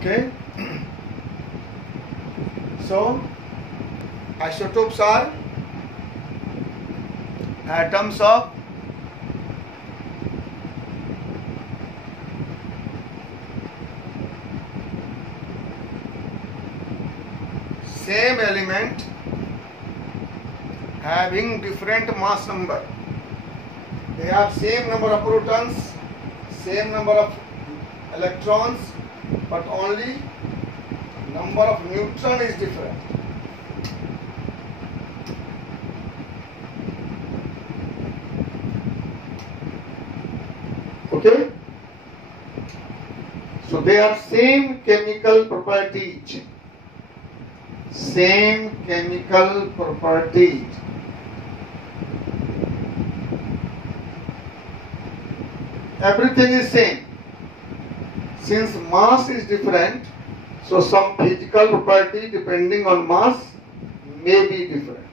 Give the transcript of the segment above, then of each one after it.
Okay. So isotopes are atoms of same element having different mass number. They have same number of protons, same number of electrons, but only number of neutron is different. Okay? So they have same chemical properties. Same chemical properties. Everything is same. Since mass is different, so some physical property depending on mass may be different.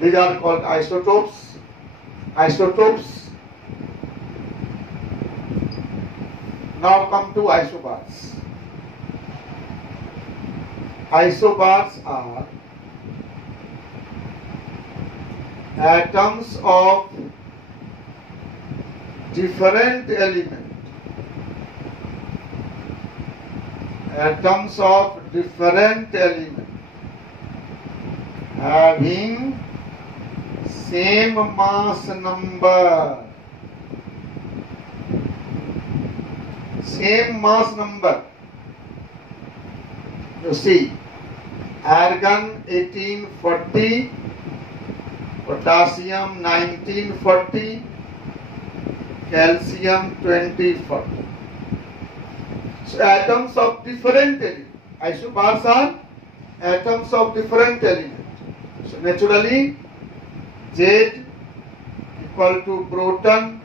These are called isotopes. Isotopes. Now come to isobars. Isobars are atoms of different element. Atoms of different element having same mass number. Same mass number. You see, argon 1840, potassium 1940, calcium 2040. So atoms of different element. Isobars are atoms of different element. So naturally, Z equal to proton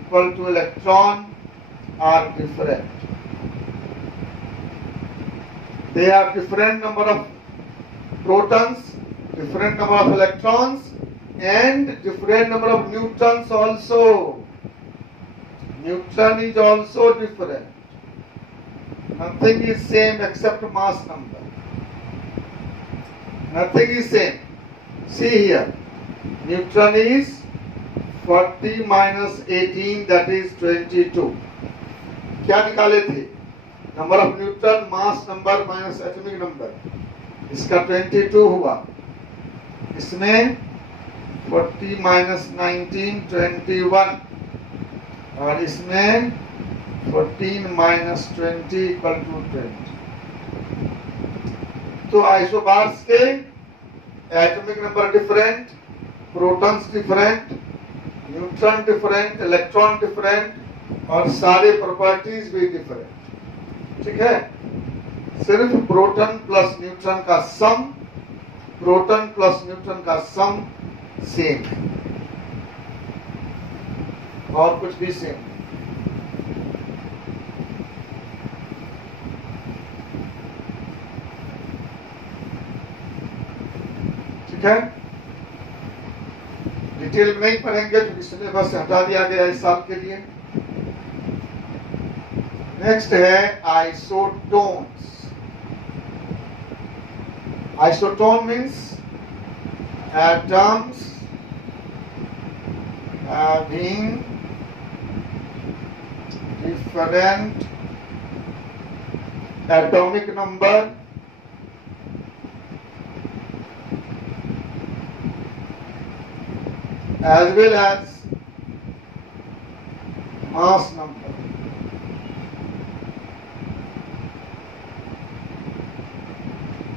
equal to electron are different. They have different number of protons, different number of electrons, and different number of neutrons also. Neutron is also different. Nothing is same except mass number. Nothing is same. See here. Neutron is 40 minus 18, that is 22. क्या निकाले थे? Number of neutron, mass number minus atomic number. इसका 22 हुआ. इसमें 40 minus 19 21 और इसमें 14 minus 20 equal to 20. तो isobars के atomic number different, protons different, neutron different, electron different और सारे प्रॉपर्टीज भी डिफरेंट. ठीक है? सिर्फ प्रोटॉन प्लस न्यूट्रॉन का सम, प्रोटॉन प्लस न्यूट्रॉन का सम सेम है और कुछ भी सेम नहीं. ठीक है? डिटेल में नहीं पढ़ेंगे क्योंकि सिलेबस से हटा दिया गया इस साल के लिए. नेक्स्ट है isotones. Isotone means atoms having different atomic number as well as mass number.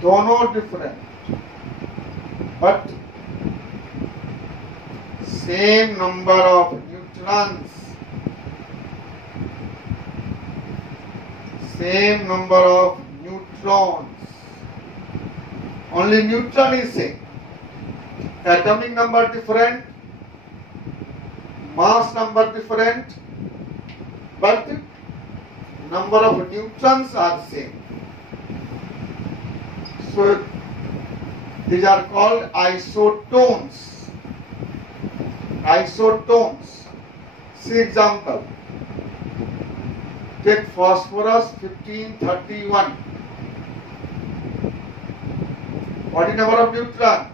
दोनों different but same number of neutrons, same number of neutrons. Only neutron is same. Atomic number different, mass number different, but number of neutrons are same. So these are called isotones. Isotones. See example. Take phosphorus 1531. What is number of neutron?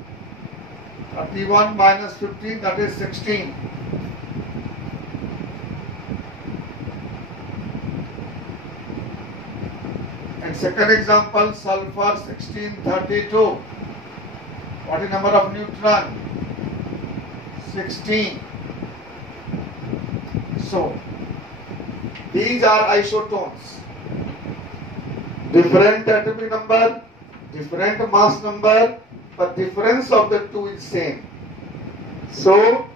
31 minus 15, that is 16. And second example, sulfur 1632. What is number of neutron? 16. So, these are isotones. Different atomic number, different mass number, but difference of the two is same. So,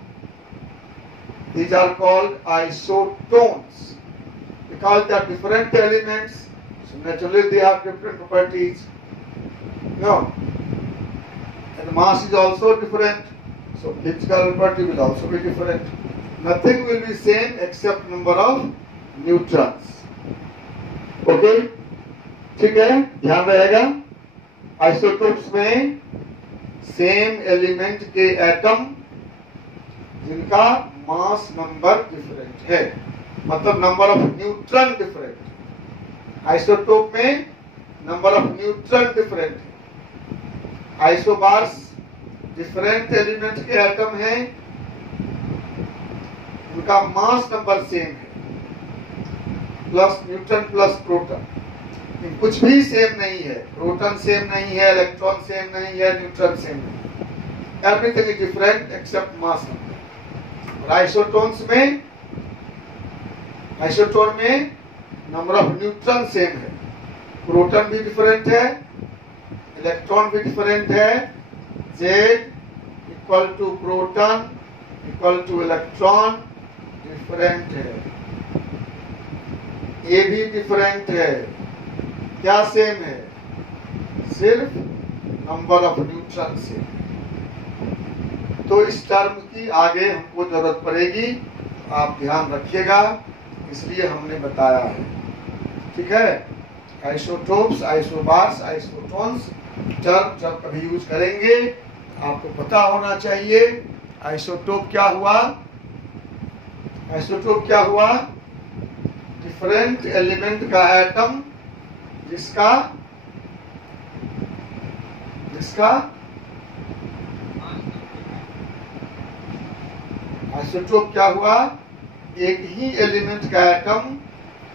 these are called isotones. Because they are different elements, so naturally they have different properties. No. And mass is also different, so physical property will also be different. Nothing will be same except number of neutrons. Okay, ठीक है, ध्यान रहेगा। Isotopes में same element के atom जिनका mass number different है, मतलब number of neutron different. Isotope में नंबर ऑफ न्यूट्रॉन डिफरेंट है। आइसोबार्स डिफरेंट एलिमेंट के एटम हैं, उनका मास नंबर सेम है, प्लस न्यूट्रॉन प्लस प्रोटॉन। कुछ भी सेम नहीं है, प्रोटॉन सेम नहीं है, इलेक्ट्रॉन सेम नहीं है, न्यूट्रॉन सेम नहीं है। Everything is different except mass number. और आइसोटोन में नंबर ऑफ न्यूट्रॉन सेम है, प्रोटॉन भी डिफरेंट है, इलेक्ट्रॉन भी डिफरेंट है। Z equal to proton equal to electron different है, ये भी डिफरेंट है। क्या सेम है? सिर्फ नंबर ऑफ न्यूट्रॉन सेम। तो इस टर्म की आगे हमको जरूरत पड़ेगी, आप ध्यान रखिएगा, इसलिए हमने बताया है। ठीक है, आइसोटोप्स, आइसोबार्स, आइसोटोन्स टर्म जब कभी यूज करेंगे आपको पता होना चाहिए। आइसोटोप क्या हुआ? आइसोटोप क्या हुआ? डिफरेंट एलिमेंट का एटम जिसका आइसोटोप क्या हुआ? एक ही एलिमेंट का एटम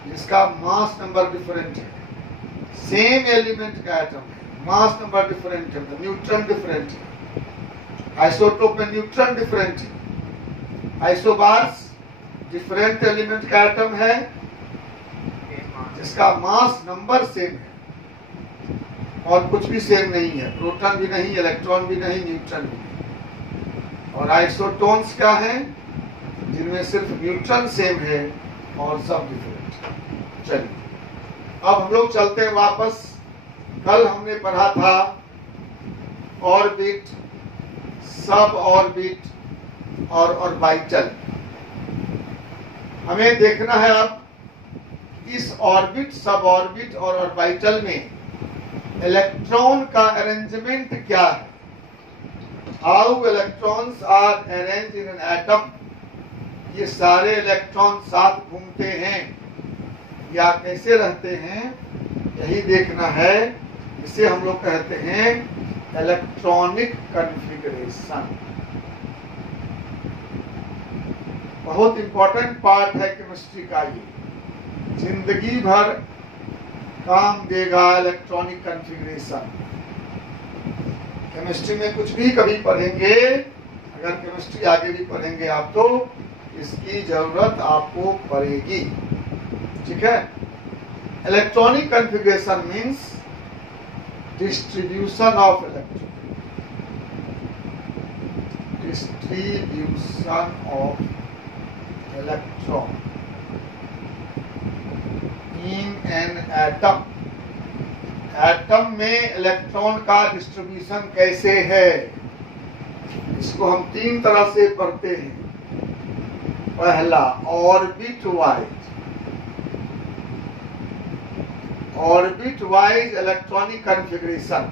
जिसका मास नंबर डिफरेंट है, सेम एलिमेंट का एटम है, मास नंबर डिफरेंट है, न्यूट्रॉन डिफरेंट है। आइसोटोप में न्यूट्रॉन डिफरेंट है। आइसोबार्स डिफरेंट एलिमेंट का एटम है जिसका मास नंबर सेम है और कुछ भी सेम नहीं है, प्रोटॉन भी नहीं, इलेक्ट्रॉन भी नहीं, न्यूट्रॉन भी नहीं। और आइसोटोन्स क्या हैं? जिनमें सिर्फ न्यूट्रॉन सेम है और सब डिफरेंट है। चलिए अब हम लोग चलते हैं वापस। कल हमने पढ़ा था ऑर्बिट, सब ऑर्बिट और ऑर्बिटल। हमें देखना है अब इस ऑर्बिट, सब ऑर्बिट और ऑर्बिटल में इलेक्ट्रॉन का अरेंजमेंट क्या है, how electrons are arrange in an atom. ये सारे इलेक्ट्रॉन साथ घूमते हैं या कैसे रहते हैं, यही देखना है। इसे हम लोग कहते हैं इलेक्ट्रॉनिक कॉन्फ़िगरेशन। बहुत इंपॉर्टेंट पार्ट है केमिस्ट्री का, ये जिंदगी भर काम देगा इलेक्ट्रॉनिक कॉन्फ़िगरेशन। केमिस्ट्री में कुछ भी कभी पढ़ेंगे, अगर केमिस्ट्री आगे भी पढ़ेंगे आप, तो इसकी जरूरत आपको पड़ेगी। ठीक है, electronic configuration means distribution of electron, distribution of electron in an atom. Atom में इलेक्ट्रॉन का डिस्ट्रीब्यूशन कैसे है, इसको हम तीन तरह से पढ़ते हैं। पहला orbit wise, orbit wise electronic configuration,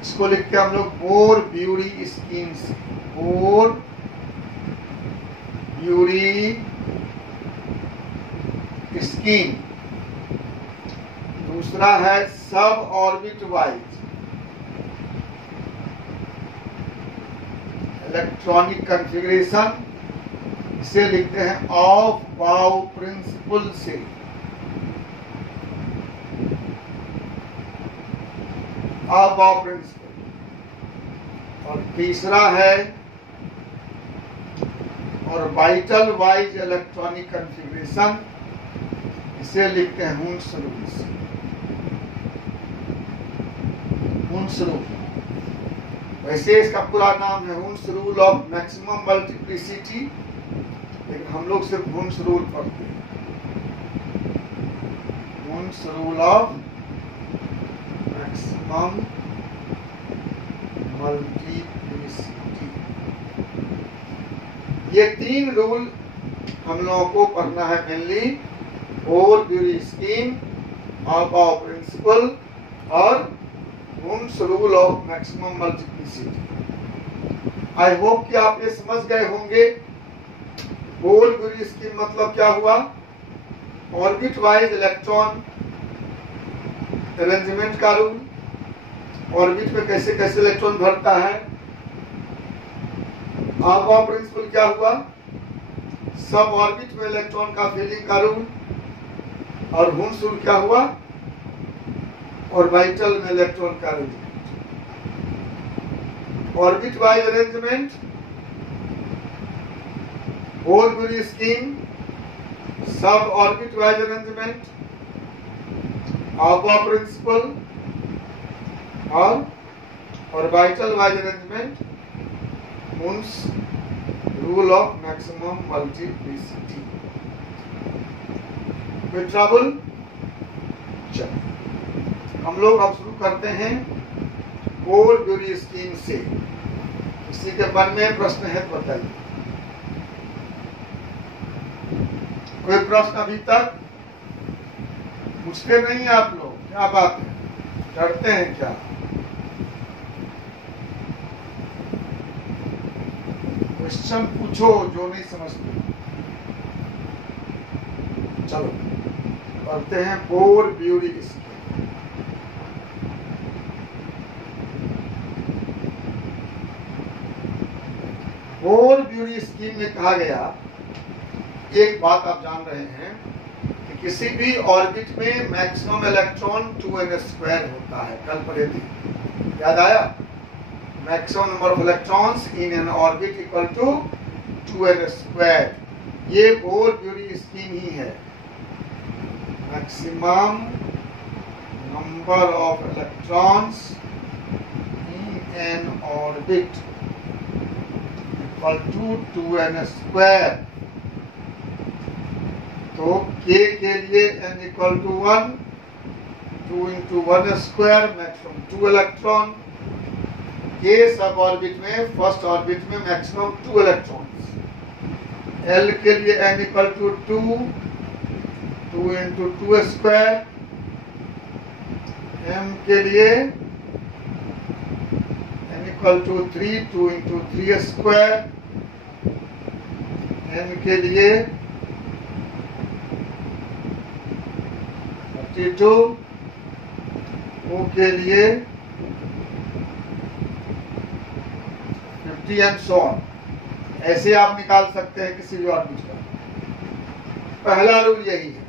इसको लिखते हैं हम लोग bore bury schemes. Bore bury scheme, दूसरा है सब ऑर्बिट वाइज इलेक्ट्रॉनिक कॉन्फ़िगरेशन, इसे लिखते हैं ऑफ बाउ प्रिंसिपल से। ऑफ बाउ प्रिंसिपल। और तीसरा है ऑर्बिटल वाइज इलेक्ट्रॉनिक कॉन्फ़िगरेशन, इसे लिखते हैं हुन्स रूल से। हुन्स रूल, वैसे इसका पूरा नाम है Hund's rule of maximum multiplicity, लेकिन हम लोग सिर्फ हुन्स रूल पढ़ते हैं। Hund's rule of maximum multiplicity, ये तीन रूल हम लोगों को पढ़ना है mainly. Four Bury scheme, of बाउ प्रिंसिपल और Hund's rule of maximum multiplicity. I hope कि आप ये समझ गए होंगे। फोर ब्यूरी स्कीम मतलब क्या हुआ? ऑर्बिट वाइज इलेक्ट्रॉन अरेंजमेंट का रूल, ऑर्बिट में कैसे कैसे इलेक्ट्रॉन भरता है। ऑफ बाउ प्रिंसिपल क्या हुआ? सब ऑर्बिट में इलेक्ट्रॉन का फिलिंग का रूल। और हुन्स रूल क्या हुआ? ऑर्बिटल में इलेक्ट्रॉन का arrangement. Orbit wise arrangement, four Bury scheme, सब ऑर्बिट वाइज अरेंजमेंट, ऑफ बाउ प्रिंसिपल और orbital wise arrangement, Hund's rule of maximum multiplicity. कोई ट्रबल? चलो हम लोग अब शुरू करते हैं फोर ब्यूरी स्कीम से। इसी के मन में प्रश्न है तो बताइए। कोई प्रश्न अभी तक पूछते नहीं हैं आप लोग? क्या बात है, डरते हैं क्या? क्वेश्चन पूछो जो नहीं समझते। चलो करते हैं four Bury scheme. Four Bury scheme में कहा गया, एक बात आप जान रहे हैं कि किसी भी ऑर्बिट में मैक्सिमम इलेक्ट्रॉन 2n² होता है। कल पढ़े थे, याद आया? Maximum number of electrons in an orbit equal to 2n²। ये फोर ब्यूरी स्कीम ही है। Maximum number of electrons in an orbit equal to 2n²। तो k के लिए n equal to 1, 2 into 1² maximum 2 electron. k सब orbit में, first orbit में maximum 2 electrons. l के लिए n equal to 2, 2 into 2²। m के लिए n equal to 3, 2 into 3²। n के लिए 32, o के लिए 50 एंड सो ऑन। ऐसे आप निकाल सकते हैं किसी भी ऑर्बिट का। पहला रूल यही है,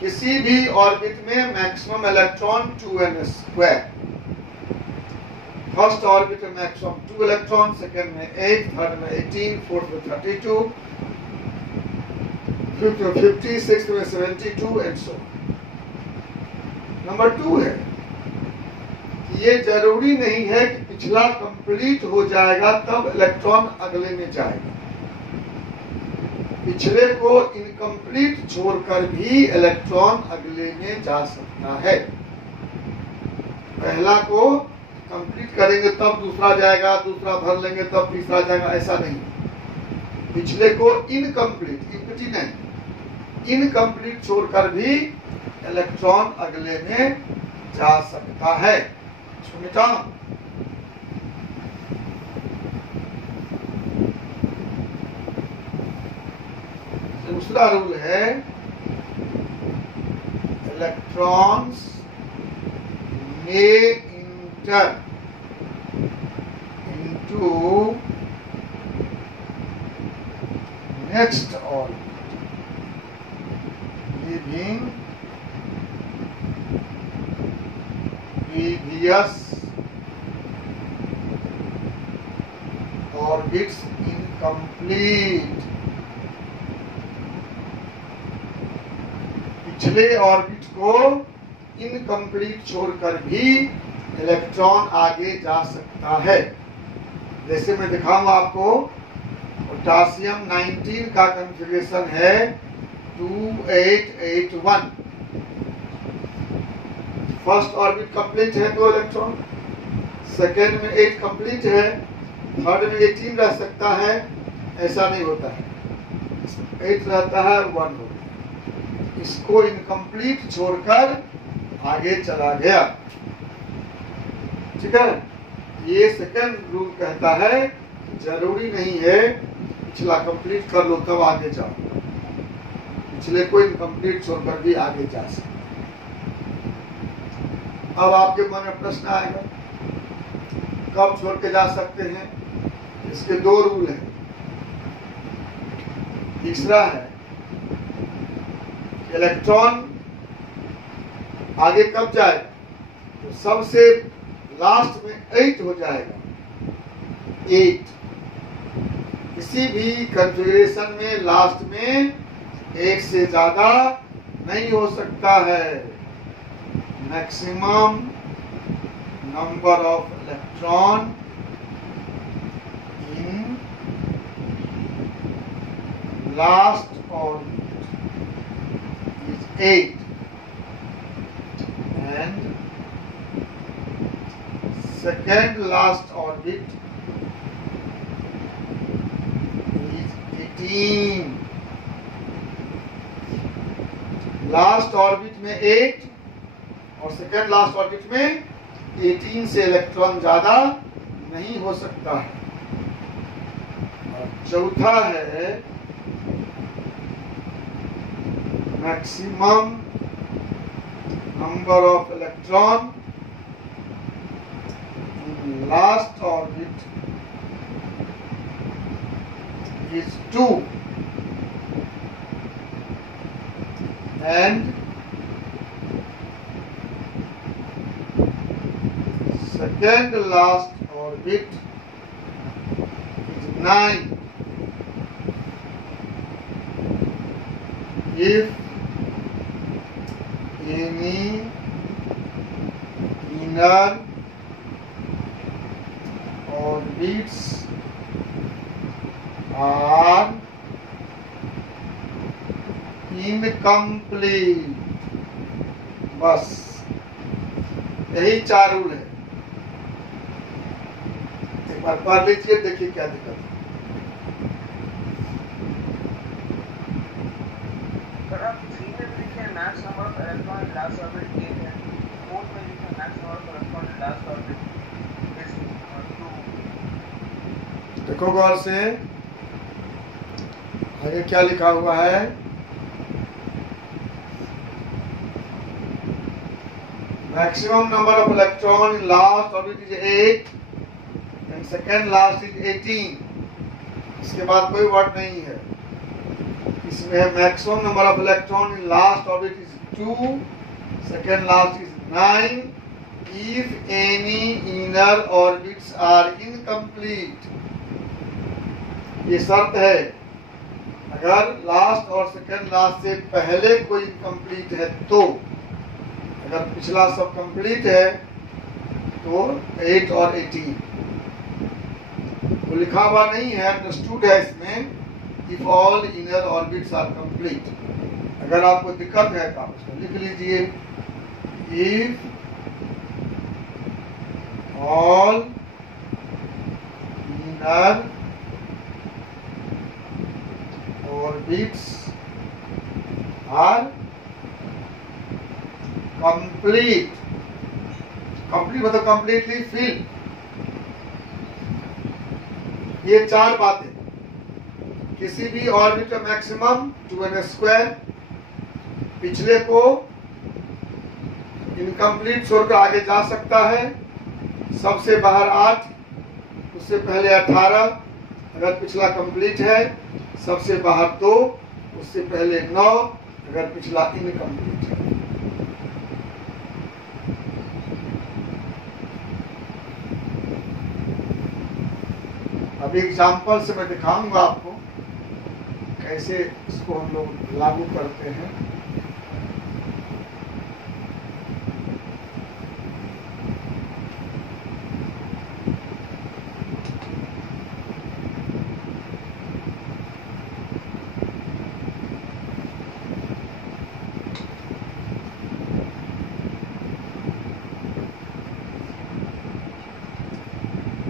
किसी भी ऑर्बिट में maximum electron 2n²। First orbit में मैक्सिमम 2 इलेक्ट्रॉन, सेकेंड में 8, थर्ड में 18, फोर्थ में 32, फिफ्थ में 50, सिक्स्थ में 72 एंड सो। नंबर 2 है, ये जरूरी नहीं है कि पिछला कंप्लीट हो जाएगा तब इलेक्ट्रॉन अगले में जाएगा। पिछले को इनकम्प्लीट छोड़कर भी इलेक्ट्रॉन अगले में जा सकता है। पहला को कंप्लीट करेंगे तब दूसरा जाएगा, दूसरा भर लेंगे तब तीसरा जाएगा, ऐसा नहीं। पिछले को इनकम्प्लीट, इम्पटी नहीं, इनकम्प्लीट छोड़कर भी इलेक्ट्रॉन अगले में जा सकता है। मिटा। दूसरा रूल है electrons may enter into next orbit, leaving previous orbits incomplete. पिछले ऑर्बिट को इनकम्प्लीट छोड़कर भी इलेक्ट्रॉन आगे जा सकता है। जैसे मैं दिखाऊंगा आपको, पोटासियम 19 का कॉन्फ़िगरेशन है 2881। फर्स्ट ऑर्बिट कंप्लीट है 2 इलेक्ट्रॉन, सेकेंड में 8 कंप्लीट है, थर्ड में 18 रह सकता है। ऐसा नहीं होता है, 8 रहता है, 1 होता है। इसको इनकम्प्लीट छोड़कर आगे चला गया। ठीक है, ये सेकंड रूल कहता है जरूरी नहीं है पिछला कंप्लीट कर लो तब आगे जाओ, पिछले को इनकम्प्लीट छोड़कर भी आगे जा सकते। अब आपके मन में प्रश्न आएगा कब छोड़ के जा सकते हैं। इसके 2 रूल हैं। तीसरा है इलेक्ट्रॉन आगे कब जाएगा, तो सबसे लास्ट में 8 हो जाएगा। 8 किसी भी कॉन्फ़िगरेशन में लास्ट में 8 से ज्यादा नहीं हो सकता है। Maximum number of electron in last orbit is 8 and second last orbit is 18. Last orbit में 8 और सेकेंड लास्ट ऑर्बिट में 18 से इलेक्ट्रॉन ज्यादा नहीं हो सकता है। और चौथा है maximum number of electron in last orbit is 2 and second last orbit is 9 if any inner orbits are incomplete। बस यही 4 रूल है। एक बार पढ़ लीजिए, देखिए क्या दिक्कत है। max number of electron in last orbit 8 है, fourth में लिखा max number of electron in last orbit is 2। देखो गौर से, आगे क्या लिखा हुआ है। Maximum number of electron in last orbit is 8 and second last is 18। इसके बाद कोई वर्ड नहीं है। इसमें maximum number of electron in last orbit is 2, second last is 9 if any inner orbits are incomplete. ये शर्त है, अगर लास्ट और सेकेंड लास्ट से पहले कोई इनकम्प्लीट है तो। अगर पिछला सब कंप्लीट है तो 8 और 18 तो लिखा हुआ नहीं है, अंडरस्टूड है इसमें। If all inner orbits are complete, अगर आपको दिक्कत है तो आप उसको लिख लीजिए। If all inner orbits are complete, complete मतलब completely filled। ये 4 बातें, किसी भी ऑर्बिट का मैक्सिमम 2n², पिछले को इनकम्प्लीट छोड़कर आगे जा सकता है। सबसे बाहर 8, उससे पहले 18, अगर पिछला कंप्लीट है। सबसे बाहर 2, उससे पहले 9, अगर पिछला इनकम्प्लीट है। अभी एग्जाम्पल से मैं दिखाऊंगा आपको कैसे इसको हम लोग लागू करते हैं।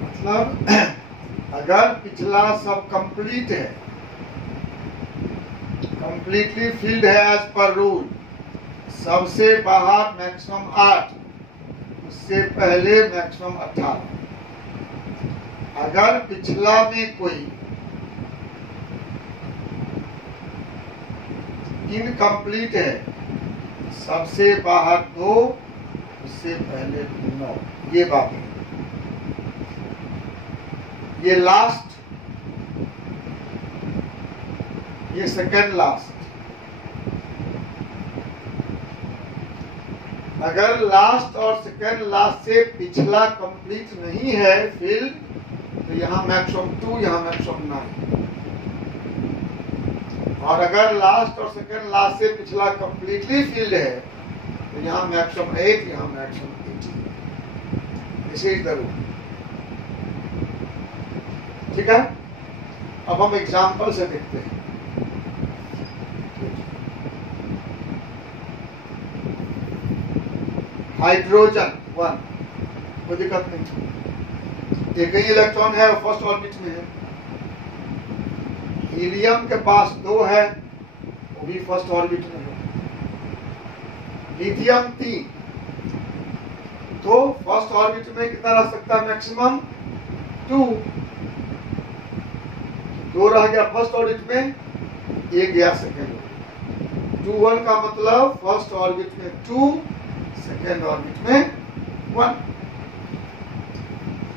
मतलब अगर पिछला सब कंप्लीट है, कंप्लीटली फिल्ड है एज पर रूल, सबसे बाहर मैक्सिमम 8, उससे पहले मैक्सिमम 18। अगर पिछला में कोई इनकम्प्लीट है, सबसे बाहर 2, उससे पहले 9। ये बात है। ये लास्ट, ये सेकेंड लास्ट। अगर लास्ट और सेकेंड लास्ट से पिछला कंप्लीट नहीं है फिल्ड, तो यहाँ मैक्सिमम 2, यहाँ मैक्सिमम 9। और अगर लास्ट और सेकेंड लास्ट से पिछला कंप्लीटली फिल्ड है, तो यहाँ मैक्सिमम 8, यहाँ maximum 18। This is the rule. ठीक है। अब हम एग्जाम्पल से देखते हैं। हाइड्रोजन 1, कोई दिक्कत नहीं, एक ही इलेक्ट्रॉन है, फर्स्ट ऑर्बिट में है। हीलियम के पास 2 है, वो भी फर्स्ट ऑर्बिट में है। लिथियम 3, तो फर्स्ट ऑर्बिट में कितना रह सकता है? मैक्सिमम 2। 2 रह गया फर्स्ट ऑर्बिट में, 1 गया सेकेंड। 2 1 का मतलब फर्स्ट ऑर्बिट में 2, सेकेंड ऑर्बिट में 1।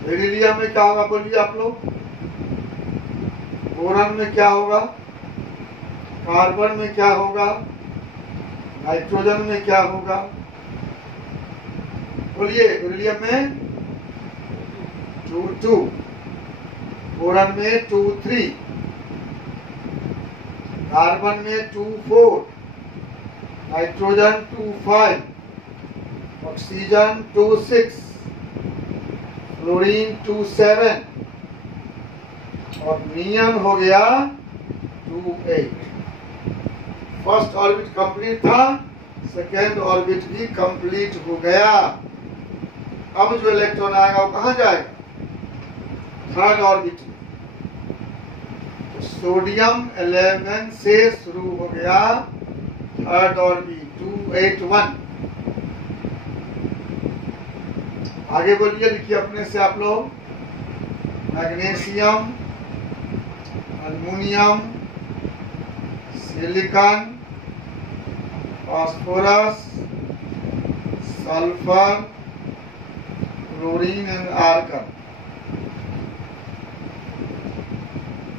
बेरिलियम में क्या होगा बोलिए आप लोग? बोरॉन में क्या होगा? कार्बन में क्या होगा? नाइट्रोजन में क्या होगा? बोलिए। बेरिलियम में 2 2, बोरॉन में 2 3, कार्बन में 2 4, नाइट्रोजन 2 5, ऑक्सीजन 2 6, फ्लोरीन 2 7, और नियन हो गया 2 8। फर्स्ट ऑर्बिट कंप्लीट था, सेकेंड ऑर्बिट भी कंप्लीट हो गया। अब जो इलेक्ट्रॉन आएगा वो कहां जाएगा? थर्ड ऑर्बिट में। तो सोडियम 11 से शुरू हो गया थर्ड ऑर्बिट 2 8 1। आगे बोलिए, लिखिए अपने से आप लोग। Magnesium, aluminium, silicon, phosphorus, sulphur, chlorine and argon.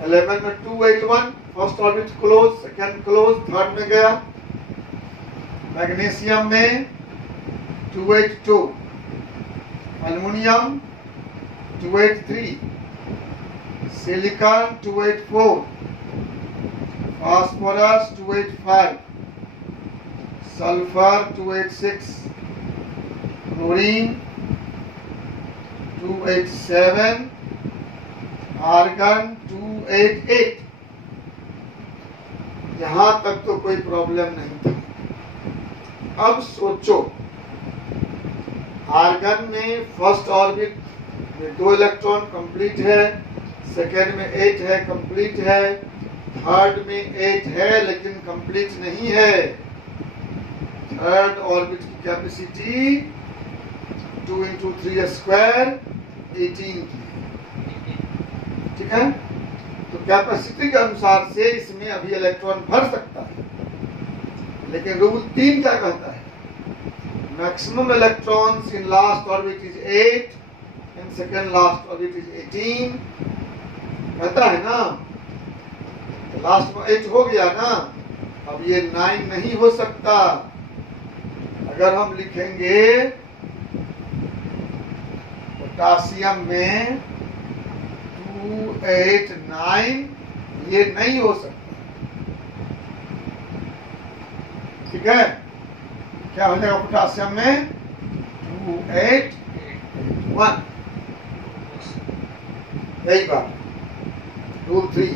11 में 2 8 1, first orbit close, second close, third में गया। मैग्नीशियम में 2 8 2, aluminium 2 8 3, silicon 2 8 4, phosphorus 2 8 5, sulphur 2 8 6, chlorine 2 8 7, argon 2 8 8। यहां तक तो कोई प्रॉब्लम नहीं था। अब सोचो, आर्गन में फर्स्ट ऑर्बिट में 2 इलेक्ट्रॉन कंप्लीट है, सेकेंड में 8 है, कंप्लीट है, थर्ड में 8 है लेकिन कंप्लीट नहीं है। थर्ड ऑर्बिट की कैपेसिटी 2 × 3 स्क्वायर 18 की। ठीक है। तो कैपेसिटी के अनुसार से इसमें अभी इलेक्ट्रॉन भर सकता है, लेकिन रूल 3 क्या कहता है? maximum electrons in last orbit is 8 and second last orbit is 18. कहता है ना, लास्ट में 8 हो गया ना, अब ये 9 नहीं हो सकता। अगर हम लिखेंगे पोटासियम में 2, 8, 9, ये नहीं हो सकता। ठीक है, क्या हो जाएगा पोटासियम में 2, 8, 1। यही बात। Rule 3,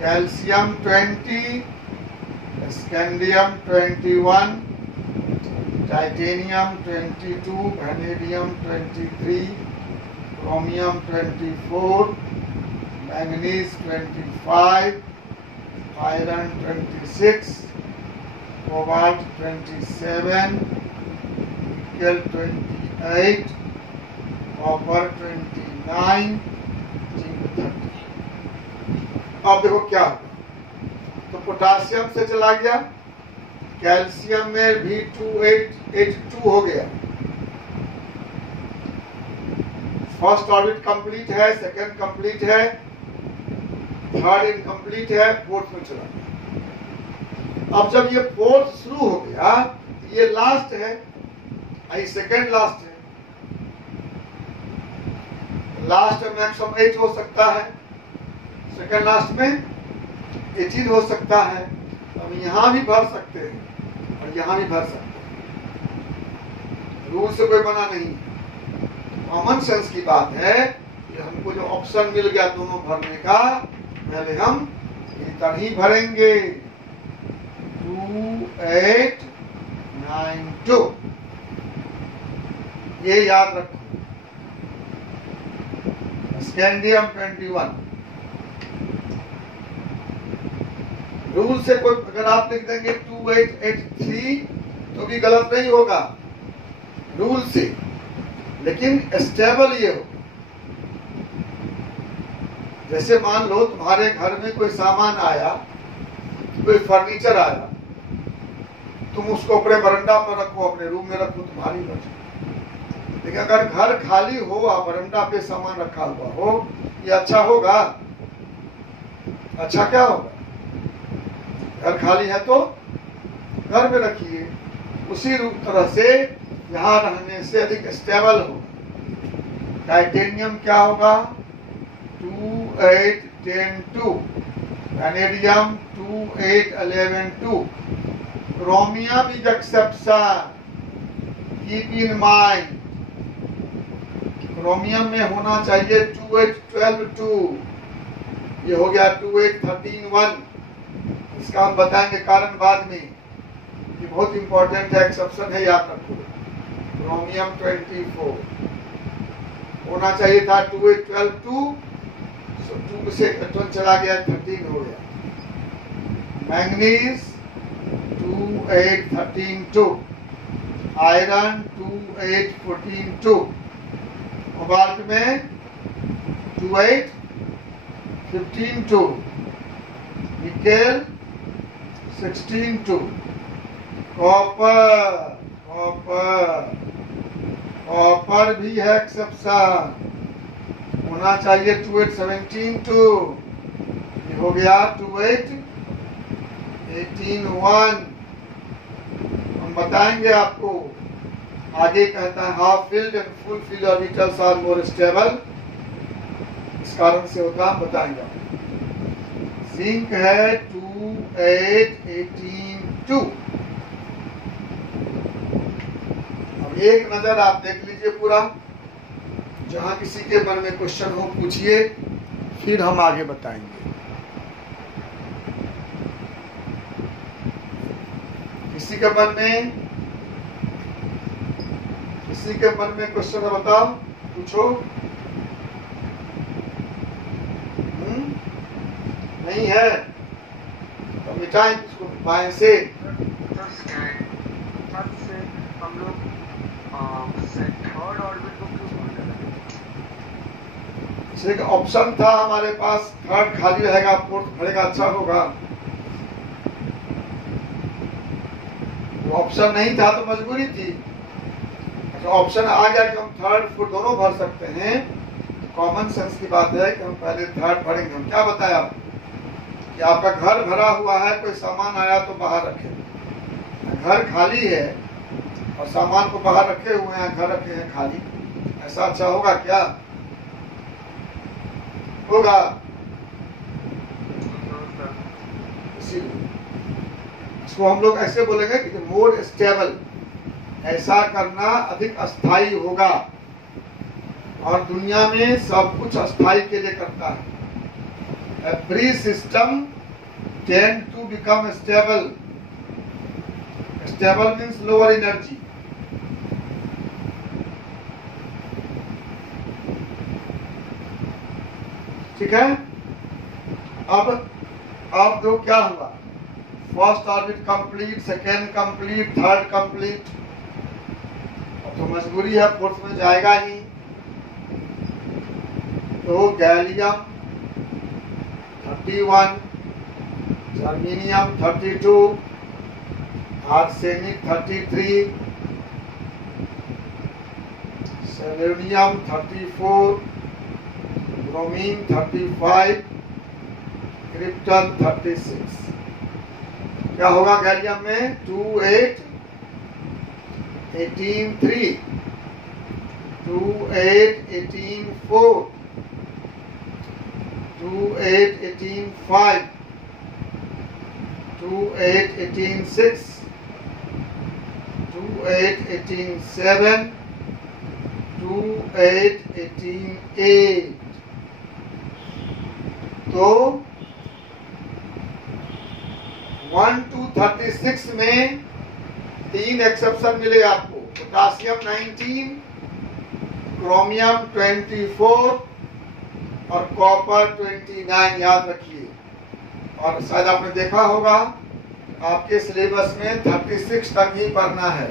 calcium 20, scandium 21, titanium 22, vanadium 23, chromium 24, manganese 25, iron 26, cobalt 27, nickel 28, copper 29, zinc 30। अब देखो क्या होगा, तो पोटासियम से चला गया, कैल्शियम में भी 2882 हो गया। फर्स्ट ऑर्बिट कंप्लीट है, सेकंड कंप्लीट है, थर्ड इनकम्प्लीट है, फोर्थ में चला गया। अब जब ये फोर्थ शुरू हो गया, ये लास्ट है, ये सेकंड लास्ट है। लास्ट में मैक्सिमम 8 हो सकता है, सेकंड लास्ट में 18 हो सकता है। हम यहां भी भर सकते हैं और यहां भी भर सकते हैं, रूल से कोई मना नहीं। कॉमन सेंस की बात है कि हमको जो ऑप्शन मिल गया दोनों भरने का, पहले हम इधर ही भरेंगे। 2, 8, 9, 2, ये याद रखो। स्कैंडियम 21, रूल से कोई अगर आप लिख देंगे 2883 तो भी गलत नहीं होगा रूल से, लेकिन स्टेबल ये हो। जैसे मान लो तुम्हारे घर में कोई सामान आया, कोई फर्नीचर आया, तुम उसको अपने बरंडा में रखो, अपने रूम में रखो, तुम्हारी मर्जी। लेकिन अगर घर खाली हो और बरंडा पे सामान रखा हुआ हो, ये अच्छा होगा? अच्छा क्या होगा? घर खाली है तो घर में रखिए। उसी तरह से यहाँ रहने से अधिक स्टेबल हो। टाइटेनियम क्या होगा? 2, 8, 10, 2। Vanadium 2, 8, 11, 2। Chromium is exception, keep in mind. Chromium में होना चाहिए 2, 8, 12, 2। ये हो गया 2, 8, 13, 1। इसका हम बताएंगे कारण बाद में, ये बहुत इंपॉर्टेंट है, एक्सेप्शन है, याद रखो। क्रोमियम 24 होना चाहिए था 2, 8, 12, 2। 2 से 12 चला गया, 13 हो गया। मैंगनीज 2, 8, 13, 2। आयरन 2, 8, 14, 2। कोबाल्ट में 2, 8, 15, 2। निकेल 16, 2। कॉपर भी है एक्सेप्शन, होना चाहिए 2, 8, 17, 2। ये हो गया 2, 8, 18, 1। हम बताएंगे आपको आगे। कहता है half filled and full filled orbitals are more stable, इस कारण से होता, हम बताएंगे। जिंक है 2, 8, 18, 2। अब एक नजर आप देख लीजिए पूरा, जहां किसी के मन में क्वेश्चन हो पूछिए, फिर हम आगे बताएंगे। किसी के मन में क्वेश्चन है, बताओ, पूछो। नहीं है तो मिटाएं इसको बाएं से। हम लोग थर्ड ऑर्बिट को क्यों बोलते हैं? इसलिए ऑप्शन था हमारे पास, थर्ड खाली रहेगा, फोर्थ भरेगा, अच्छा होगा। ऑप्शन नहीं था तो मजबूरी थी। अच्छा, ऑप्शन आ गया कि हम थर्ड फोर्थ दोनों भर सकते हैं, कॉमन सेंस की बात है कि हम पहले थर्ड भरेंगे। हम क्या बताया कि आपका घर भरा हुआ है, कोई सामान आया तो बाहर रखे, घर खाली है और सामान को बाहर रखे हुए हैं, घर रखे हैं खाली, ऐसा अच्छा होगा क्या? होगा। इसीलिए इसको हम लोग ऐसे बोलेंगे कि मोर स्टेबल, ऐसा करना अधिक अस्थाई होगा। और दुनिया में सब कुछ अस्थाई के लिए करता है। Every system tend to become stable. Stable means lower energy. ठीक है। अब दो क्या हुआ, first orbit complete, second complete, third complete. अब तो मजबूरी है, फोर्थ में जाएगा ही। तो gallium 31, germanium 32, arsenic 33, selenium 34, bromine 35, krypton 36। क्या होगा गैलियम में? 2, 8, 18, 3, 2, 8, 18, 4, 2, 8, 18, 5, 2, 8, 18, 6, 2, 8, 18, 7, 2, 8, 18, 8। तो 1 to 36 में 3 एक्सेप्शन मिले आपको। पोटासियम 19, क्रोमियम 24 और कॉपर 29, याद रखिए। और शायद आपने देखा होगा आपके सिलेबस में 36 तक ही पढ़ना है।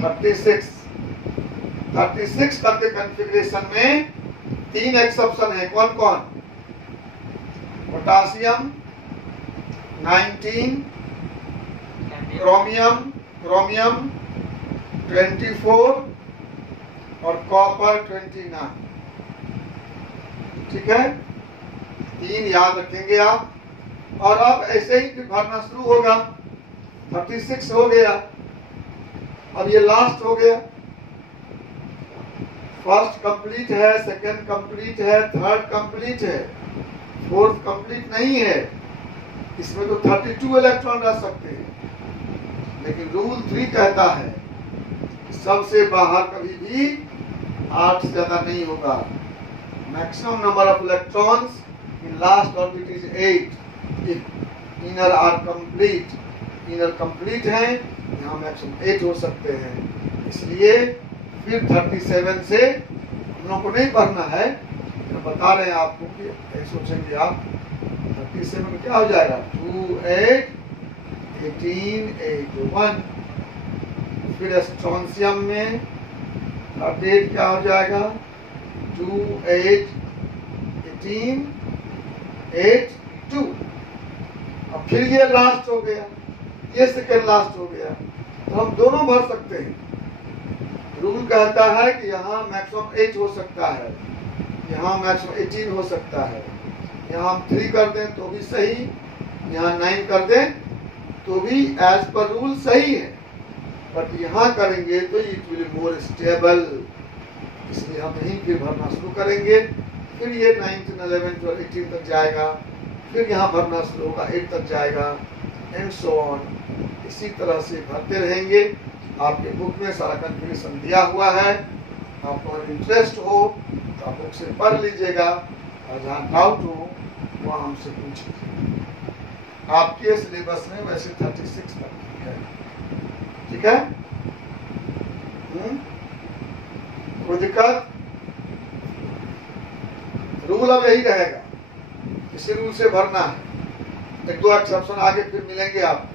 36 तक के कॉन्फ़िगरेशन में 3 एक्सेप्शन है। कौन कौन? पोटासियम 19, क्रोमियम 24 और कॉपर 29। ठीक है, 3 याद रखेंगे आप। और अब ऐसे ही फिर भरना शुरू होगा। 36 हो गया, अब ये लास्ट हो गया। फर्स्ट कंप्लीट है, सेकंड कंप्लीट है, थर्ड कंप्लीट है, फोर्थ कंप्लीट नहीं है। इसमें तो 32 इलेक्ट्रॉन रह सकते हैं, लेकिन रूल 3 कहता है सबसे बाहर कभी भी 8 से ज्यादा नहीं होगा। Maximum number of electrons in last orbit is 8 if inner are complete. Inner complete है, यहाँ मैक्सिमम 8 हो सकते हैं। इसलिए फिर 37 से हम लोग को नहीं पढ़ना है, तो बता रहे हैं आपको कि सोचेंगे आप 37 में क्या हो जाएगा? 2, 8, 18, 8, 1। फिर स्ट्रोंशियम में 38 क्या हो जाएगा? 2, 8, 18, 8, 2। अब फिर ये लास्ट हो गया, ये सेकेंड लास्ट हो गया। तो हम दोनों भर सकते हैं। रूल कहता है कि यहाँ मैक्सिमम 8 हो सकता है, यहाँ मैक्सिमम 18 हो सकता है। यहाँ हम 3 कर दें तो भी सही, यहाँ 9 कर दें तो भी एज पर रूल सही है। बट यहाँ करेंगे तो इट विल मोर स्टेबल, इसलिए हम यहीं फिर भरना शुरू करेंगे। फिर ये 9, 10, 11, 12, 18 तक जाएगा, फिर यहाँ भरना शुरू होगा, 8 तक जाएगा, एंड सो ऑन। इसी तरह से भरते रहेंगे। आपके बुक में सारा कन्फिग्रेशन दिया हुआ है। आपको अगर इंटरेस्ट हो तो आप बुक से पढ़ लीजिएगा, और जहाँ डाउट हो वहाँ हमसे पूछिए। आपके सिलेबस में वैसे 36 तक है। ठीक है, कोई दिक्कत? रूल अब यही रहेगा, इसी रूल से भरना है। 1-2 एक्सेप्शन आगे फिर मिलेंगे। आप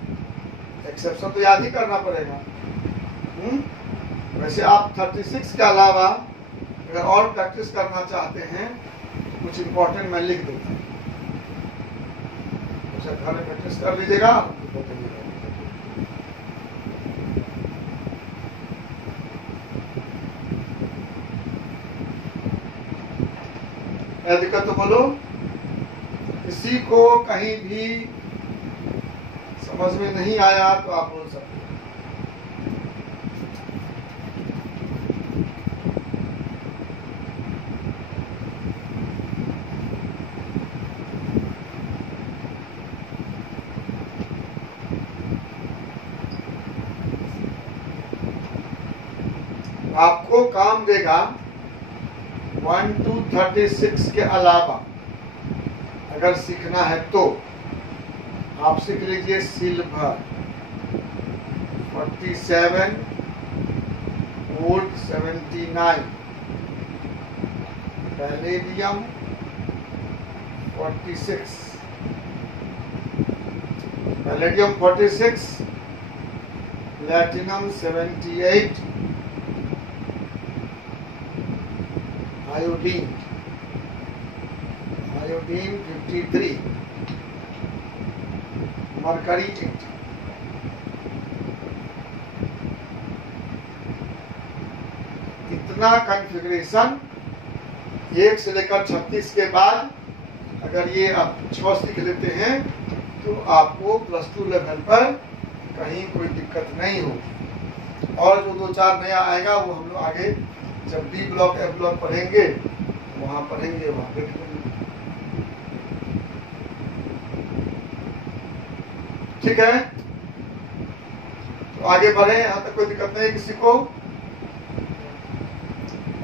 एक्सेप्शन तो याद ही करना पड़ेगा। वैसे आप 36 के अलावा अगर और प्रैक्टिस करना चाहते हैं, कुछ इंपॉर्टेंट मैं लिख दूंगा, घर में प्रैक्टिस कर लीजिएगा। क्या दिक्कत तो बोलो। किसी को कहीं भी समझ में नहीं आया तो आप बोल सकते हो। आपको काम देगा 1 to 36 के अलावा अगर सीखना है तो आप सीख लीजिए silver 47 volt 79, palladium 46, palladium 46, platinum 78, iodine 53, mercury 80। इतना कॉन्फ़िगरेशन 1 से लेकर 36 के बाद अगर ये आप 6 सीख लेते हैं तो आपको +2 लेवल पर कहीं कोई दिक्कत नहीं हो। और जो 2-4 नया आएगा वो हम लोग आगे जब डी ब्लॉक एफ ब्लॉक पढ़ेंगे वहां पढ़ेंगे, वहां देख लेंगे। ठीक है, तो आगे बढ़े। यहां तक कोई दिक्कत नहीं किसी को।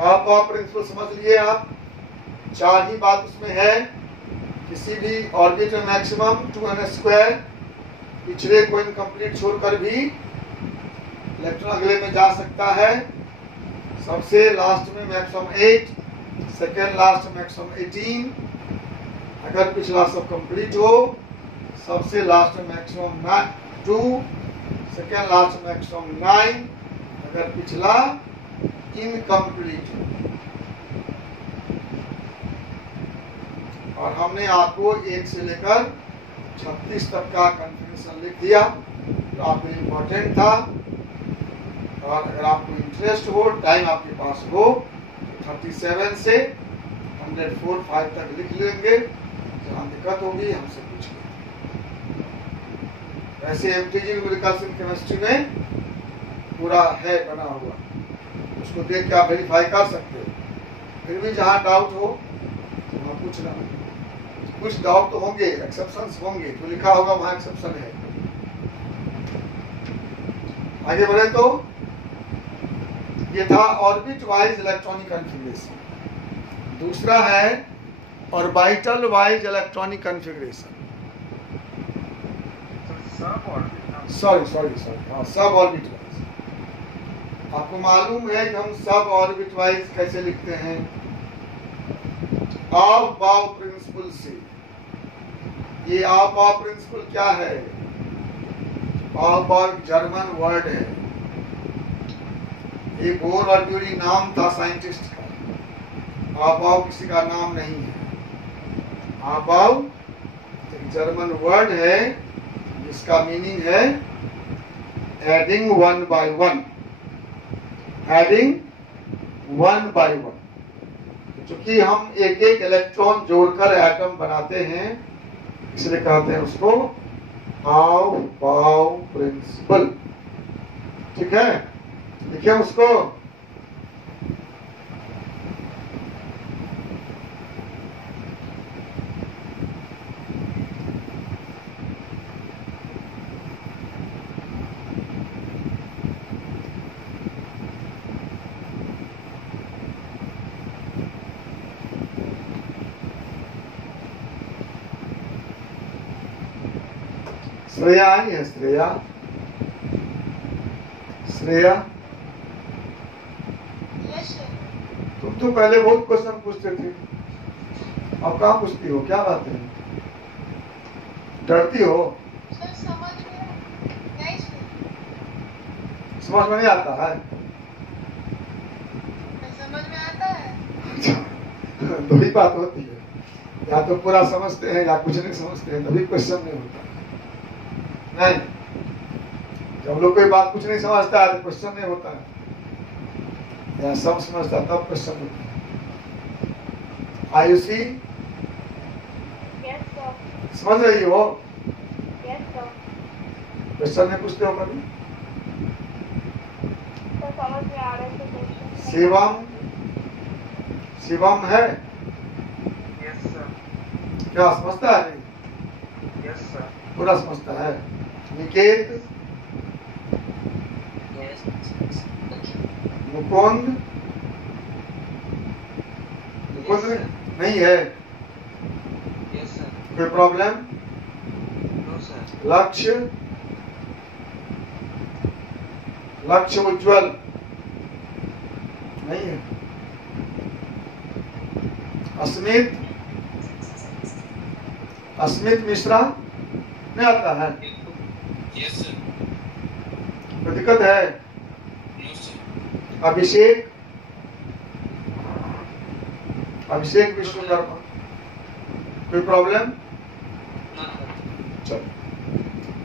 आप प्रिंसिपल समझ लिए आप। 4 ही बात उसमें है। किसी भी ऑर्बिट में मैक्सिमम 2n² पिछले को इनकम्प्लीट छोड़कर भी इलेक्ट्रॉन अगले में जा सकता है। सबसे लास्ट में मैक्सिमम 8, सेकेंड लास्ट मैक्सिमम 18। अगर पिछला सब कंप्लीट हो, सबसे लास्ट में मैक्सिमम 2, सेकेंड लास्ट मैक्सिमम 9। अगर पिछला इनकम्प्लीट हो। और हमने आपको 1 से लेकर 36 तक का कन्फिगरेशन लिख दिया जो आपके लिए इम्पोर्टेंट था। और अगर आपको इंटरेस्ट हो, टाइम आपके पास हो, तो 37 से 104.5 तक लिख लेंगे। जहाँ दिक्कत होगी हमसे पूछिए। वैसे एमटीजी न्यूमेरिकल केमिस्ट्री में पूरा है बना हुआ, उसको देख के आप वेरीफाई कर सकते हो। फिर भी जहाँ डाउट हो वहाँ पूछना। कुछ डाउट तो होंगे, एक्सेप्शंस होंगे, जो लिखा होगा वहाँ एक्सेप्शन है। आगे बढ़े तो ये था ऑर्बिट वाइज इलेक्ट्रॉनिक कॉन्फ़िगरेशन। दूसरा है orbital wise electronic configuration. Sorry सब ऑर्बिट वाइज। आपको मालूम है कि हम सब ऑर्बिट वाइज कैसे लिखते हैं? ऑफ बाउ प्रिंसिपल से। ये ऑफ बाउ प्रिंसिपल क्या है? ऑफ बाउ जर्मन वर्ड है। ये बोर और ड्यूरी नाम था साइंटिस्ट का। ऑफ बाउ किसी का नाम नहीं है। ऑफ बाउ एक जर्मन वर्ड है जिसका मीनिंग है एडिंग 1 by 1। Adding 1 by 1। चूंकि हम एक एक इलेक्ट्रॉन जोड़कर एटम बनाते हैं, इसलिए कहते हैं उसको ऑफ बाउ प्रिंसिपल। ठीक है, लिखे उसको। श्रेया आई है? श्रेया तुम तो पहले बहुत क्वेश्चन पूछते थे, अब कहाँ पूछती हो? क्या बात है, डरती हो? समझ में नहीं आता है? समझ में आता है। दो ही बात होती है, या तो पूरा समझते हैं या कुछ नहीं समझते हैं, तभी क्वेश्चन नहीं होता। नहीं, जब लोग कोई बात कुछ नहीं समझता है तो क्वेश्चन नहीं होता है, या सब समझता तब क्वेश्चन होता है। Ayushi Yes, sir. समझ रही हो? Yes, sir. क्वेश्चन में पूछते हो कभी? तो समझ में आ रहा है तो क्वेश्चन। शिवम, शिवम है Yes, sir. क्या समझता है? नहीं Yes, sir. पूरा समझता है। निकेत, Yes. मुकुंद, मुकुंद नहीं है, Yes, sir. कोई प्रॉब्लम? No, sir. लक्ष्य, लक्ष्य उज्जवल नहीं है। अस्मित, अस्मित मिश्रा नहीं आता है, Yes, sir. कोई दिक्कत है? No, sir. अभिषेक, अभिषेक विश्वकर्मा कोई प्रॉब्लम? No, sir. चलो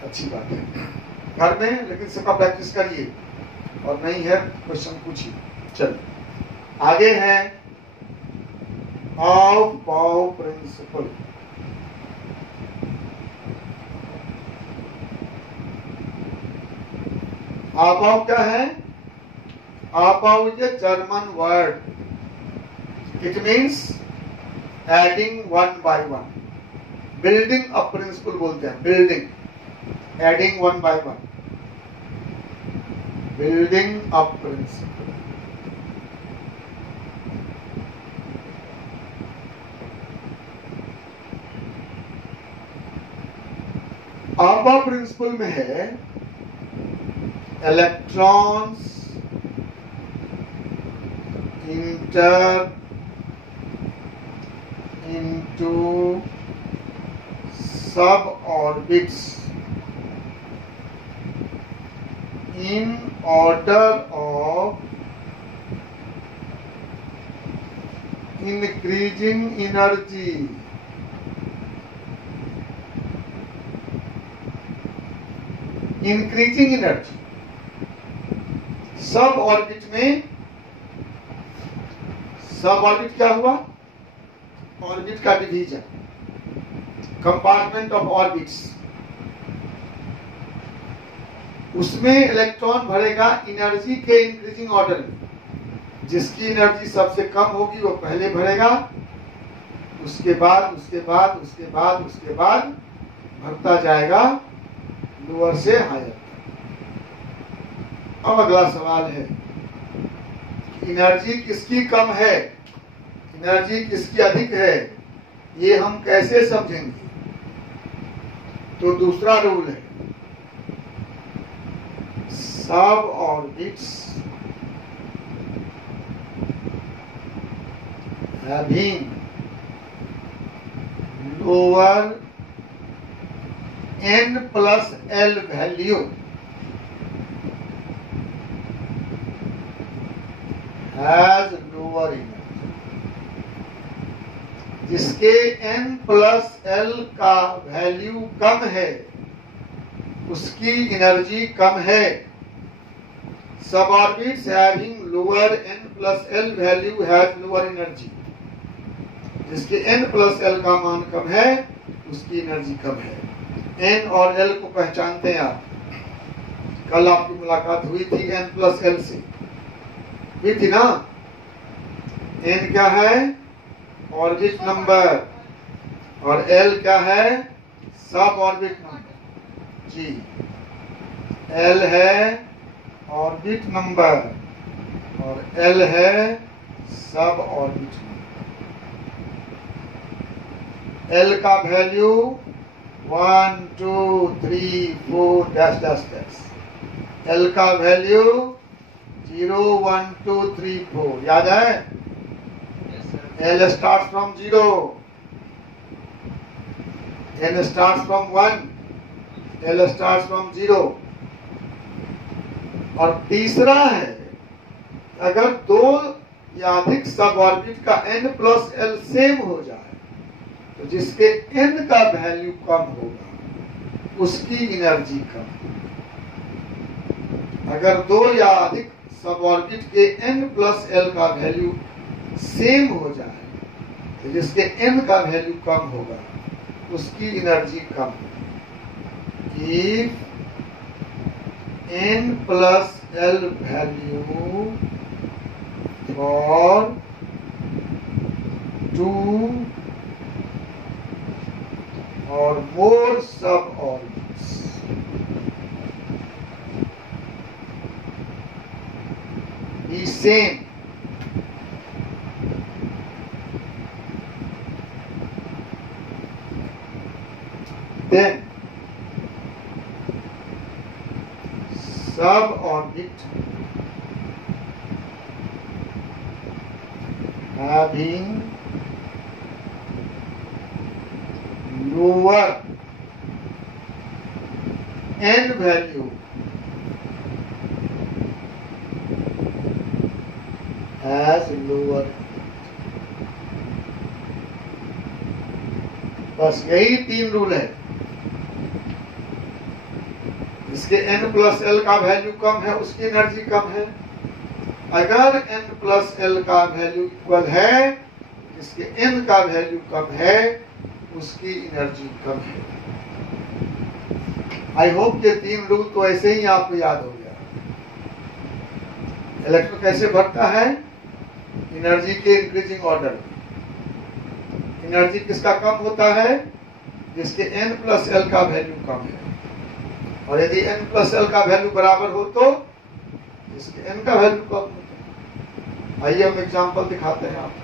अच्छी बात है। घर में लेकिन सबका प्रैक्टिस करिए और नहीं है क्वेश्चन पूछिए। चलो आगे है ऑफ पाव प्रिंसिपल। आपाव क्या है? Aufbau is a German word. It means adding one by one. Building a principle बोलते हैं, building, adding one by one, building a principle. Aufbau principle में है electrons enter into suborbits in order of increasing energy. Increasing energy. सब orbit में, सब orbit क्या हुआ? Orbit का डिवीजन, कंपार्टमेंट ऑफ ऑर्बिट्स। उसमें इलेक्ट्रॉन भरेगा एनर्जी के इंक्रीजिंग ऑर्डर में। जिसकी एनर्जी सबसे कम होगी वो पहले भरेगा, उसके बाद उसके बाद उसके बाद उसके बाद भरता जाएगा लोअर से हायर। अब अगला सवाल है, एनर्जी किसकी कम है, एनर्जी किसकी अधिक है, ये हम कैसे समझेंगे? तो दूसरा रूल है, सब orbits having lower n plus l value has lower energy। जिसके n प्लस l का वैल्यू कम है उसकी एनर्जी कम है। सब orbits having lower n plus l value has lower energy. जिसके n प्लस l का मान कम है उसकी एनर्जी कम है। n और l को पहचानते हैं आप, कल आपकी मुलाकात हुई थी n प्लस l से, हुई थी ना? n क्या है? ऑर्बिट नंबर, और l क्या है? सब ऑर्बिट नंबर। जी, l है ऑर्बिट नंबर और l है सब ऑर्बिट नंबर। l का value 1 2 3 4 dash dash dash. l का वैल्यू 0 1 2 3 4, याद है? L starts from 0, L starts from 1, L starts from 0। और तीसरा है, अगर दो या अधिक सब ऑर्बिट का n प्लस l सेम हो जाए तो जिसके n का वैल्यू कम होगा उसकी एनर्जी कम। अगर दो या अधिक सब ऑर्बिट के n प्लस l का वैल्यू सेम हो जाए, तो जिसके n का वैल्यू कम होगा उसकी एनर्जी कम होगी। If n plus L value for 2 or more suborbits is same, then suborbit having lower n value has lower, बस यही 3 रूल है। जिसके n प्लस एल का वैल्यू कम है उसकी एनर्जी कम है। अगर n प्लस एल का वैल्यू इक्वल है, जिसके n का वैल्यू कम है उसकी एनर्जी कम है। आई होप ये 3 रूल तो ऐसे ही आपको याद हो गया। इलेक्ट्रॉन कैसे बढ़ता है? एनर्जी के इंक्रीजिंग ऑर्डर। एनर्जी किसका कम होता है? जिसके n प्लस एल का वैल्यू कम है। और यदि n प्लस एल का वैल्यू बराबर हो तो जिसके n का वैल्यू कम होता है। आइए हम एग्जांपल दिखाते हैं आपको।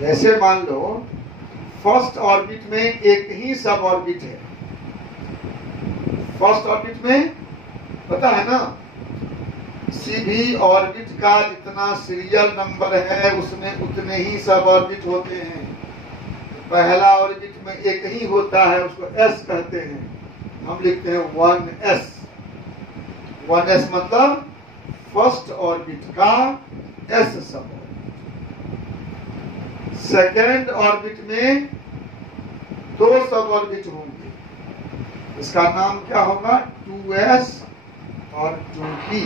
जैसे मान लो फर्स्ट ऑर्बिट में एक ही सब ऑर्बिट है। फर्स्ट ऑर्बिट में पता है ना, किसी भी ऑर्बिट का जितना सीरियल नंबर है उसमें उतने ही सब ऑर्बिट होते हैं। पहला ऑर्बिट में एक ही होता है, उसको एस कहते हैं। हम लिखते हैं 1s। 1s मतलब फर्स्ट ऑर्बिट का एस सब। सेकेंड ऑर्बिट में 2 सब ऑर्बिट होंगे, इसका नाम क्या होगा? 2s और 2p।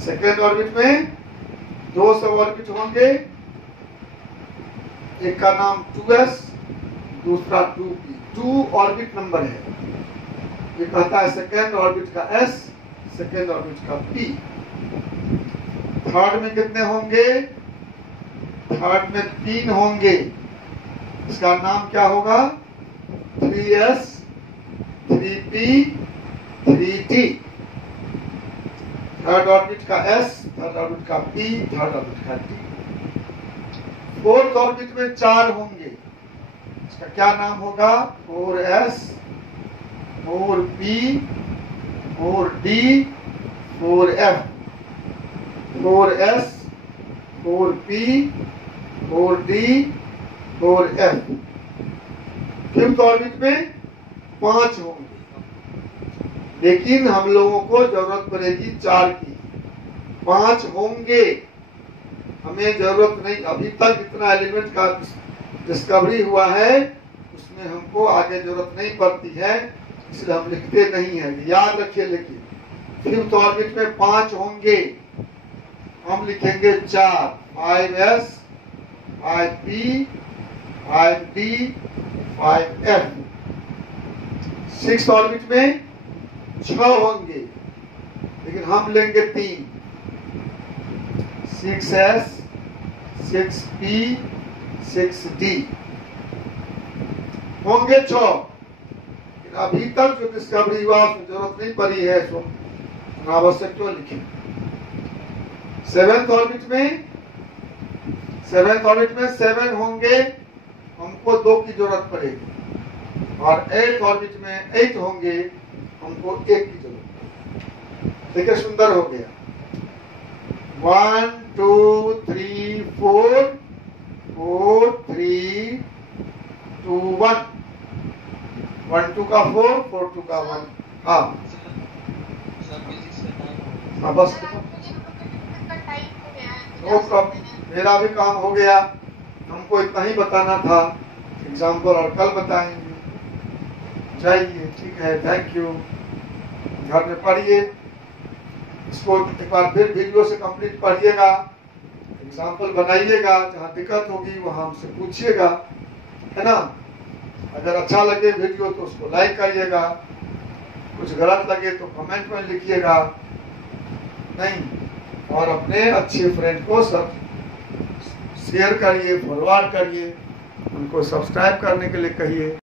सेकेंड ऑर्बिट में 2 सब ऑर्बिट होंगे, एक का नाम 2s, दूसरा 2p। 2 ऑर्बिट नंबर है, ये कहता है सेकेंड ऑर्बिट का s, सेकेंड ऑर्बिट का p। थर्ड में कितने होंगे? थर्ड में 3 होंगे, इसका नाम क्या होगा? 3s, 3p, 3t। Third orbit का s, थर्ड ऑर्बिट का p, थर्ड ऑर्बिट का t। फोर्थ ऑर्बिट में 4 होंगे, इसका क्या नाम होगा? 4s, 4p, 4d, 4f। 4s, 4p, 4d, 4f। Fifth orbit में 5 होंगे, लेकिन हम लोगों को जरूरत पड़ेगी 4 की। 5 होंगे, हमें जरूरत नहीं। अभी तक जितना एलिमेंट का डिस्कवरी हुआ है उसमें हमको आगे जरूरत नहीं पड़ती है, इसलिए हम लिखते नहीं है। याद रखिए। लेकिन फिफ्थ ऑर्बिट में 5 होंगे, हम लिखेंगे 4। 5s, 5p, 5d, 5f। Six orbit में 6 होंगे, लेकिन हम लेंगे 3। 6s, 6p, 6d होंगे 6। अभी तक जो डिस्कवरी हुआ उसमें जरूरत नहीं पड़ी है, सो अनावश्यक क्यों लिखें। सेवेंथ ऑर्बिट में 7 होंगे, हमको 2 की जरूरत पड़ेगी। और एट्थ ऑर्बिट में 8 होंगे, हमको 1 की जरूरत पड़ेगी। देखिए सुंदर हो गया। 1 2 3 4 4 3 2 1। 1 2 का 4 4 2 का 1। हाँ बस नो प्रॉब्लम, मेरा भी काम हो गया। हमको इतना ही बताना था। एग्जाम्पल और कल बताएंगे। जाइए, ठीक है, थैंक यू। घर में पढ़िए, इसको एक बार फिर वीडियो से कंप्लीट पढ़िएगा, एग्जाम्पल बनाइएगा, जहाँ दिक्कत होगी वहाँ हमसे पूछिएगा, है ना। अगर अच्छा लगे वीडियो तो उसको लाइक करिएगा, कुछ गलत लगे तो कमेंट में लिखिएगा, नहीं, और अपने अच्छे फ्रेंड को सब शेयर करिए, फॉरवर्ड करिए, उनको सब्सक्राइब करने के लिए कहिए।